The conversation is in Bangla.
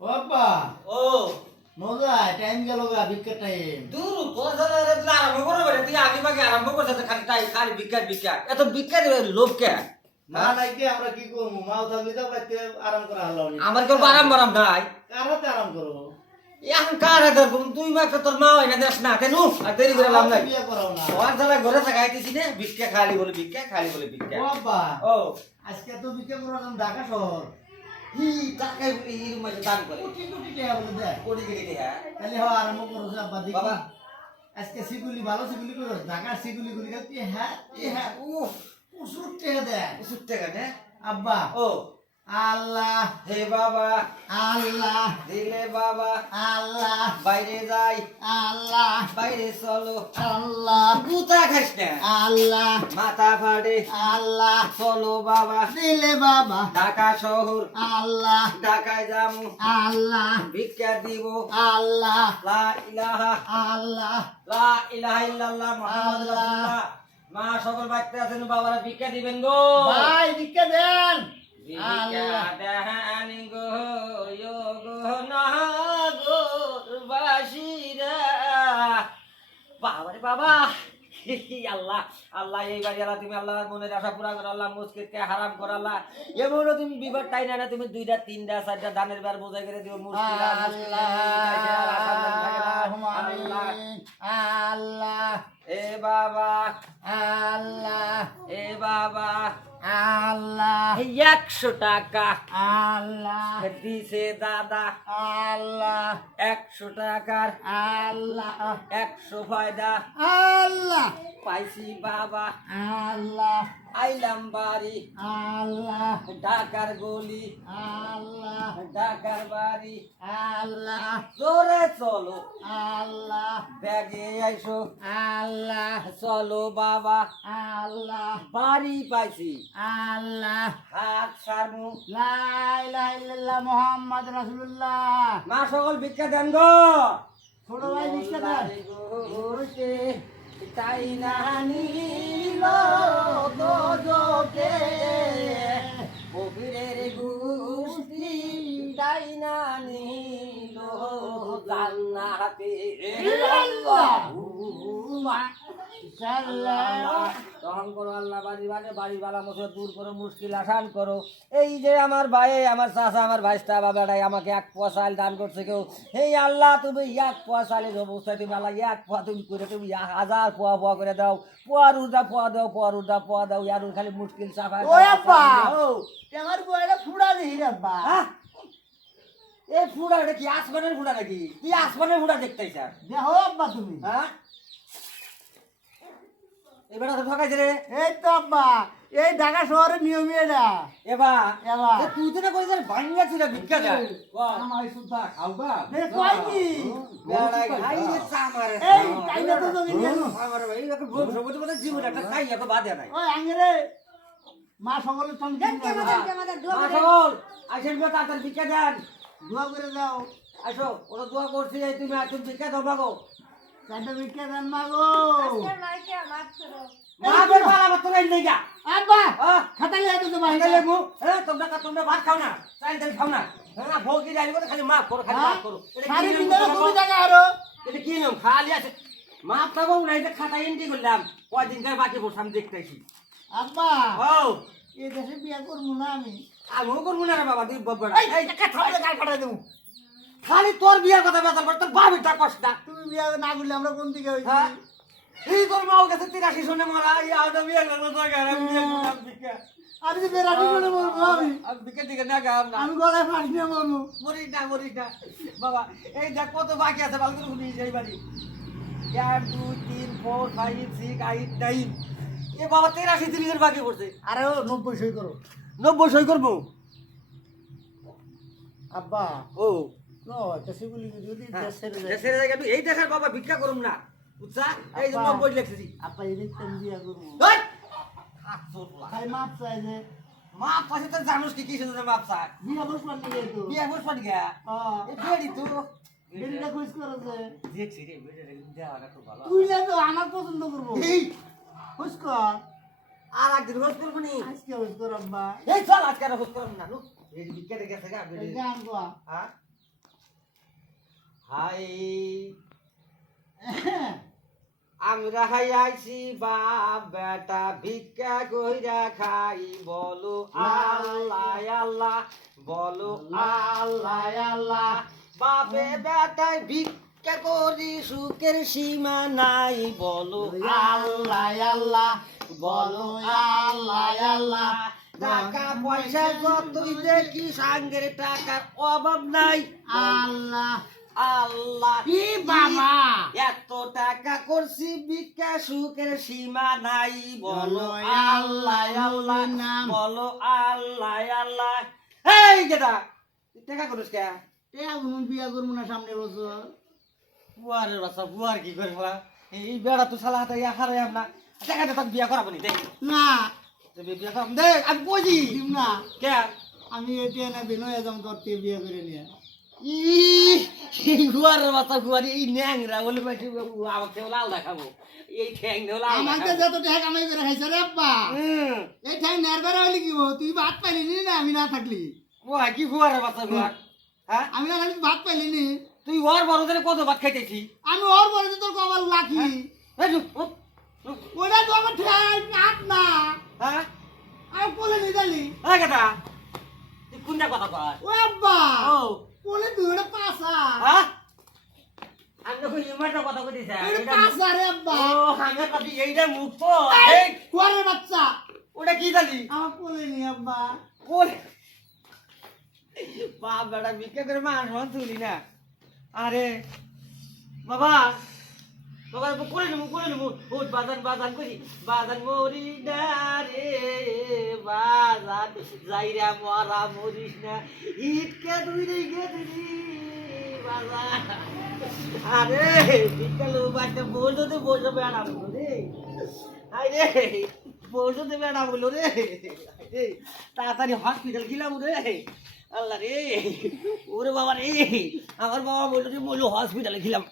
ও আব্বা ও নজায় টাইম গেল গা ভিক্ষা টাইম দূর পয়সা রে তুই আরম্ভ করে বেরে তুই আগে ভাগে আরম্ভ করছিস খালি তাই খালি ভিক্ষা এত ভিক্ষা দেবে লোভ কে মা নাই কি আমরা কি করবো মাও থাকলে তো বাইতে আরাম করা হলো আমার কেউ বারাম বারাম নাই কার হাতে আরাম করবো এখন কার হাতে তুই মাত্র তোর মা হয় না দেখ না কেন আর দেরি করে লাভ নাই বিয়ে করাও না ওর জ্বালা ঘরে থাকাইতেছি না ভিক্ষা খালি বলে ভিক্ষা খালি বলে ভিক্ষা ও আব্বা ও আজকে তো ভিক্ষা করার জন্য ঢাকা শহর ই টাকাই এই রুমে দান করে কোটি কোটি টাকা বলে দেয় কোটি গেলি হ্যাঁ তাহলে হওয়া আরম্ভ করো যে আব্বা দেখি বাবা। আজকে সিগুলি ভালো সিগুলি করো ঢাকার সিগুলি গুলি কি হ্যাঁ হ্যাঁ ও প্রচুর টাকা দেয় সুত্তে গানে আব্বা ও আল্লাহ হে বাবা আল্লাহ দিলে বাবা আল্লাহ বাইরে যাই আল্লাহ বাইরে চলো আল্লাহ গুতা খাইস না আল্লাহ মাথা ফাড়ে আল্লাহ চলো বাবা দিলে বাবা ঢাকা শহর আল্লাহ ঢাকায় যামু আল্লাহ ভিক্ষা দিব আল্লাহ লা ইলাহা আল্লাহ ইল্লাল্লাহ মুহাম্মাদুর রাসূলুল্লাহ মা সকল বাচ্চা আছেন বাবারা ভিক্ষা দিবেন গো ভাই ভিক্ষা দেন ভিক্ষা দেন গো ইয়ো গো নাগরবাসীরা বাবারে বাবা আল্লাহ আল্লাহ এই বাড়ি আল্লাহ তুমি আল্লাহর মনের আশা পুরা করো আল্লাহ মুশকিলকে হারাম করো আল্লাহ এমনও তুমি বিপদ টাই না তুমি দুইটা তিনটা চারটা ধানের বার বোঝাই করে দিও মুশকিল আর মুশকিল আল্লাহ আল্লাহ এ বাবা আল্লাহ এ বাবা আল্লাহ 100 টাকা আল্লাহ দিছে দাদা আল্লাহ 100 টাকার আল্লাহ 100 ফায়দা আল্লাহ পাইছি বাবা আল্লাহ আইলাম বাড়ি আল্লাহ ঢাকার গলি আল্লাহ ঢাকার বাড়ি আল্লাহ জোরে চলো আল্লাহ ব্যাগে আইসো আল্লাহ চলো বাবা আল্লাহ বাড়ি পাইছি আল্লাহ হাত সারমু লা ইলাহা ইল্লাল্লাহ মুহাম্মদ রাসূলুল্লাহ মা সকল ভিক্ষা দেন গো ছোট ভাই ভিক্ষা দেন গোতে তাই না নিল দোজকে কবিরের গুষ্টি তাই না নিল জান্নাতে তখন করো আল্লাহ বাড়ি বালা মুসিবত দূর করো মুশকিল আসান করো এই যে আমার ভাই আমার চাচা আমার ভাইস্তা বাবাটাই আমাকে 1 পোয়া চাল দান করছে কেউ এই আল্লাহ তুমি 1 পোয়া চালের অবস্থায় তুমি আল্লাহ 1 পোয়া তুমি করে তুমি 1000 পোয়া করে দাও পোয়ার উর্দা পোয়া দাও ইয়ার খালি মুশকিল সাফা ওই আব্বা আমার বয়টা ফুড়া দেই রে আব্বা এই ফুড়া এটা কি আসমানের ফুড়া নাকি কি আসমানের ফুড়া দেখতেই স্যার দেখো আব্বা তুমি হ্যাঁ এবারে তো ঠকাইছে রে এই তো আব্বা এই ঢাকা শহরের নিয়মই এটা এবা এবা তুই তো না কইছ ভাঙ্গা ছিল ভিক্ষা দে আমায় সুদ্ধা খাওগা রে কই কি বেড়াই খাই যে চামারে এই কাইনা তো জমি গেল আমার ভাই একে ভোগ সবুজ মধ্যে জীবন একটা খাই এত বাদে নাই ওই আঙ্গরে মা সকলের সঙ্গে মাসল আইছেন গো তাড়াতাড়ি ভিক্ষা দেন দোয়া করে দাও আসো ওরা দোয়া করছি এই তুমি আর তুমি ভিক্ষা দাও মাগো চারটা ভিক্ষা দেন মা গো মাগের পালা মত নাই নেগা আব্বা হ্যাঁ খাতা লিয়ে তো ভাই খাইলে মু হ্যাঁ তোমরা ভাত খাও না চাল তেল খাও না হ্যাঁ ভোগি যাই করে খালি মাফ করো খালি মাফ করো সারি দিনে তুমি জায়গা আরো এটা কি নাম খালি আছে মাপ পাবো না এটা খাতা এন্ট্রি করলাম কয়দিন ধরে বাকি বসে দেখতেছি আব্বা ও এই দেশে বিয়া করবো না আমি আমিও করবো না রে বাবা তুই বব্বড়া এই টাকা থামলে কাল কাটাই দেবো খালি তোর বিয়ার কথা বেতাল করে তোর বাবিটা কষ্ট না তুমি বিয়া না করলে আমরা কোন দিকে হইছি হ্যাঁ এই তোর মাও গেছে 83 শুনে মরা ইয়া তো বিয়া করলো তো গারা বিয়া করলাম বিকা আমি তো বেরাটি করে বলবো আমি আমি বিকা দিকে না গাম না আমি গলায় ফাঁস নিয়ে বলবো মরিস না বাবা এই দেখ কত বাকি আছে ভালো করে শুনিস এই বাড়ি 1 2 3 4 5 6 8 9 এ বাবা 83 দিনের বাকি পড়ছে আরে ও 90 সই করো 90 সই করবো আব্বা ও নো এটা সেগুলি যদি দেশের দেশের জায়গা তুই এই দেখার বাবা ভিক্ষা করুম না বুঝছা এই যে 90 লিখেছি আপা এই দেখতে বিয়া করবো ওই আচ্ছা খাই মাপ চাই যে মাপ পাশে তো জানোস কি কিছু না মাপ চাই বিয়া বসবার নিয়ে তো বিয়া বসবান গা এ বেড়ি তো বেরিটা খুশ করেছে দেখছি রে বেড়ি দেওয়াটা খুব ভালো তুই তো আমার পছন্দ করবো এই খুশ কর আর একদিন হোস করবো নি আজকে খুশ কর আব্বা এই চল আজকে আর হোস করব না নু এই ভিক্ষা দেখে গেছে গা বেড়ি গান গো হ্যাঁ হাই আমরা খাইয়াছি বাপ বেটা ভিক্ষা কইরা খাই বলো আল্লাহ আল্লাহ বলো আল্লাহ আল্লাহ বাপে বেটায় ভিক্ষা করি সুখের সীমা নাই বলো আল্লাহ আল্লাহ বলো আল্লাহ আল্লাহ টাকা পয়সা যতই দেখি সাঙ্গের টাকার অভাব নাই আল্লাহ আল্লাহ কি বাবা এত টাকা করছি ভিক্ষা সুখের সীমা নাই বলো আল্লাহ আল্লাহ বলো আল্লাহ আল্লাহ এই গেদা টাকা করিস কে বিয়া করবো না সামনে বছর বুয়ারের বাচ্চা বুয়ার কি করবা এই বেড়া তো সালা হাতে হারে না টাকা দে তাকে বিয়া করাবো নি দেখ না বিয়া করাম দেখ আমি বুঝি দিম না কে আমি এটা না বিনয় এজম করতে বিয়া করে নিয়ে এই বুয়ারের বাচ্চা বুয়ারি এই ন্যাংরা বলে পাইছি আমাকে লাল দেখাবো এই ঠ্যাং লাল আমাকে যত টাকা কামাই করে খাইছে রে আব্বা এই ঠাই নেরবার হইলি কি তুই ভাত পাইলি নি না আমি না থাকলি ও কি বুয়ারের বাচ্চা বুয়ার হ্যাঁ আমি না থাকলি ভাত পাইলি নি তুই ওর বড় ধরে কত ভাত খাইতেছি আমি ওর বলে তোর কপাল লাখি ওটা তো আমার ঠাই নাক না হ্যাঁ আমি বলে নি জানি হ্যাঁ কেটা তুই কোনটা কথা কর ও আব্বা ও বলে তুই ওটা পাসা হ্যাঁ আমি তো ইমারটা কথা কইতেছি এটা পাসা রে আব্বা ও আমি কবি এইটা মুখ তো এই কোয়ারে বাচ্চা ওটা কি জানি আমার বলে নি আব্বা বল বাপ বেটা ভিক্ষা করে মানুষ তুলি না আরে বাবা বাবা করে নেবো ও বাজান বাজান করি বাজান মরি না রে বাজান যাইরা মরা মরিস না ইটকে দুই রে গেছি বাজান আরে ভিক্ষা লো বাচ্চা বলতো তো বসে বেড়া বলো রে আরে বসে তো বেড়া বলো রে তাড়াতাড়ি হসপিটাল গেলাম রে আল্লাহ রে ওরে বাবা রে আমার বাবা বললো যে বললো হসপিটালে গেলাম